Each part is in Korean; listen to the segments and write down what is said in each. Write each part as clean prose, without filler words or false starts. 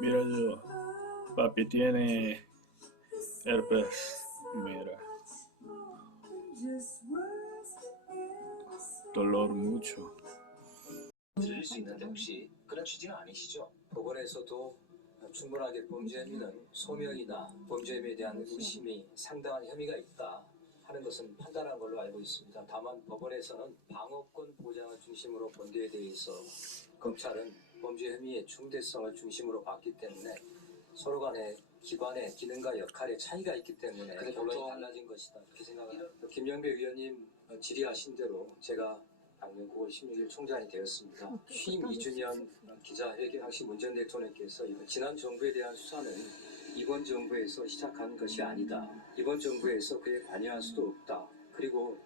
Mira yo, papi tiene herpes. Mira, dolor mucho. 들릴 수 있는데 혹시 그런 취지는 아니시죠? 법원에서도 충분하게 범죄 혐의는 소명이나 범죄 혐의에 대한 의심이 상당한 혐의가 있다 하는 것은 판단한 걸로 알고 있습니다. 다만 법원에서는 방어권 보장을 중심으로 본 데에 대해서 검찰은 범죄 혐의의 중대성을 중심으로 봤기 때문에 서로 간의 기관의 기능과 역할의 차이가 있기 때문에 결론이 달라진 것이다 그렇게 생각합니다. 김영배 의원님 질의하신 대로 제가 작년 9월 16일 총장이 되었습니다. 취임 2주년 기자회견 당시 문 전 대통령께서 지난 정부에 대한 수사는 이번 정부에서 시작한 것이 아니다. 이번 정부에서 그에 관여할 수도 없다. 그리고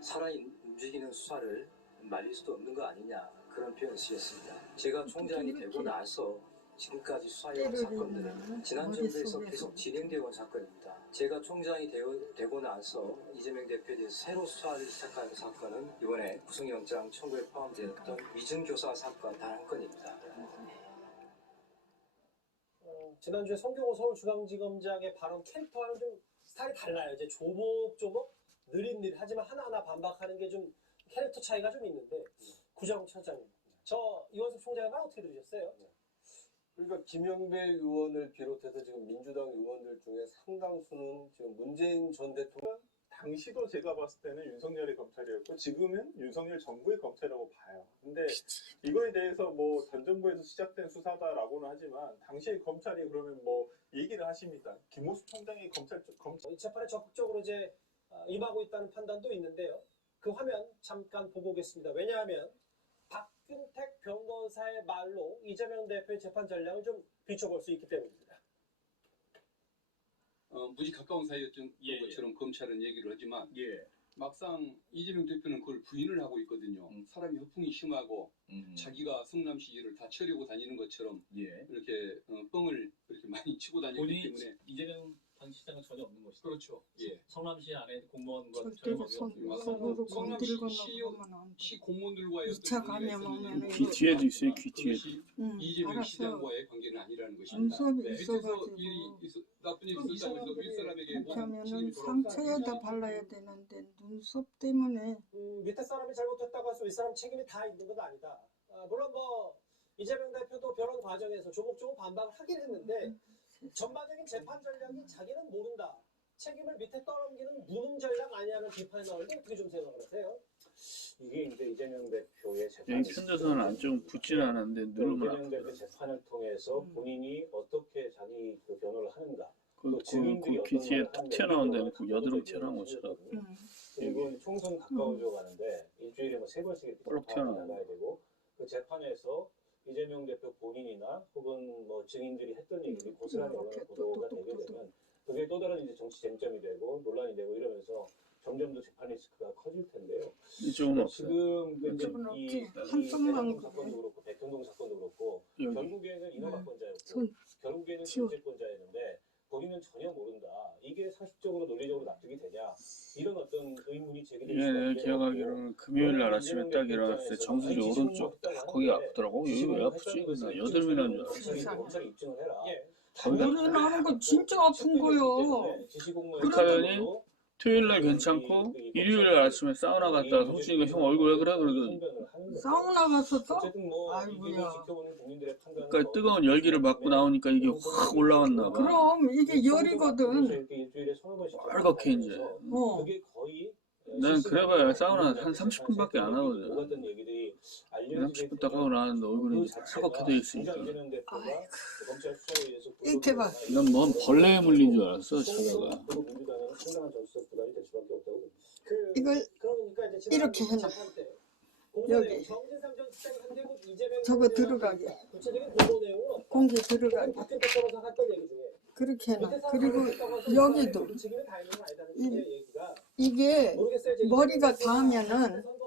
살아 움직이는 수사를 말릴 수도 없는 거 아니냐. 그런 표현을 쓰셨습니다. 제가 총장이 되고 나서 지금까지 수사해온 사건들은 지난 정부에서 계속 진행되어 온 사건입니다. 제가 총장이 되고 나서 이재명 대표에 대해서 새로 수사를 시작한 사건은 이번에 구속영장 청구에 포함되었던 위증교사 사건 단 한 건입니다. 지난주에 성경호 서울중앙지검장의 발언 캐릭터와는 좀 스타일이 달라요. 이제 조목조목 느릿느릿 하지만 하나하나 반박하는 게 좀 캐릭터 차이가 좀 있는데 구정 차장님, 저 이원석 총장의 말 어떻게 들으셨어요? 그러니까 김영배 의원을 비롯해서 지금 민주당 의원들 중에 상당수는 지금 문재인 전 대통령 당시도 제가 봤을 때는 윤석열의 검찰이었고 지금은 윤석열 정부의 검찰이라고 봐요. 근데 이거에 대해서 뭐 전 정부에서 시작된 수사다라고는 하지만 당시의 검찰이 그러면 뭐 얘기를 하십니까? 김호수 총장이 검찰 이 재판에 적극적으로 이제 임하고 있다는 판단도 있는데요. 그 화면 잠깐 보고 오겠습니다. 왜냐하면 박근택 변호사의 말로 이재명 대표의 재판 전략을 좀 비춰볼 수 있기 때문입니다. 무지 가까운 사이였던 것처럼 검찰은 얘기를 하지만 막상 이재명 대표는 그걸 부인을 하고 있거든요. 사람이 허풍이 심하고 자기가 성남시 일을 다 처리하고 다니는 것처럼 이렇게 뻥을 그렇게 많이 치고 다니기 때문에 이재명 당 시장은 전혀 없는 것이죠. 그렇죠. 성남시 안에 공무원과 절대로 시 공무원들과의 2차 감염하면 귀 뒤에도 있어요, 귀 뒤에도. 이재명 시장과의 관계는 아니라는 것입니다. 눈썹이 밑에서 있어가지고 나쁜 일이 있었다고 해서 윗사람에게 그렇게 하면은 상처에다 발라야 되는데 눈썹 때문에 밑에 사람이 잘못했다고 해서 윗사람 책임이 다 있는 건 아니다. 물론 뭐 이재명 대표도 변론 과정에서 조목조목 반박을 하긴 했는데 전반적인 재판 전략이 자기는 모른다. 책임을 밑에 떠넘기는 무능 전략 아니냐는 비판이 나오는데 어떻게 좀 생각을 하세요? 이게 이제 이재명 대표의 여기 재판이 편져서는 안쪽 붙지는 않았는데 누르면 이재명 대표 재판을 통해서 본인이 어떻게 자기 그 변호를 하는가 그 귀 뒤에 툭 튀어나온다는 그 여드름 튀어나온 것처럼. 그리고 총선 가까워져 가는데 일주일에 뭐 3번씩 볼록 이렇게 튀어나와요. 나가야 되고 그 재판에서 이재명 대표 본인이나 혹은 뭐 증인들이 했던 얘기들이 고스란히 이렇게 보도가 또 되게 되면 그게 또 다른 이제 정치 쟁점이 되고 논란이 되고 이러면서 점점 더 재판 리스크가 커질 텐데요. 이쪽은 없어요. 지금 그 이제 이쪽은 없지. 이 한쪽만 대장동 사건도 그렇고 백현동 사건도 그렇고 여기. 결국에는 인허가권자였고 손 결국에는 치워. 정치권자였는데 본인은 전혀 모른다. 이게 상식적으로 논리적으로 납득이 되냐? 이런 어떤 의문이 제기될 예, 수가 내가 있는 기억하기로는 금요일 날 아침에 딱 일어났을 때 정수지 오른쪽 딱 거기 아프더라고. 여기 왜 아프지? 나 여드름이라는 줄 알았어. 검찰이 입증을 해라. 머리 나는 거 진짜 아픈 거요. 백하연이 토요일 날 괜찮고 일요일 날 아침에 사우나 갔다 성준이가 형 얼굴 왜 그래? 그러더니 사우나 갔었어? 아이고야. 그러니까 뜨거운 열기를 맞고 나오니까 이게 확 올라왔나 봐. 그럼 이게 열이거든. 빨갛게 이제. 난 그래봐야 사우나 한 30분밖에 안 하거든. 30분 딱 하고 나왔는데 얼굴이 이제 빨갛게 돼 있으니까. 이렇게 봐. 난 뭔 벌레에 물린 줄 알았어, 자다가. 이걸 그러니까 이제 이렇게 해놔. 여기 정진상 전 시장이 한대국 이재명 저거 들어가게. 구체적인 보도 내용은 없다. 공기 들어가게. 박근태 변호사가 했던 얘기 중에 그렇게 해놔. 그리고 여기도 책임이 다 있는 건 아니다는 이- 얘기가 이게 모르겠어요. 이제 머리가 이재명 닿으면은 대표가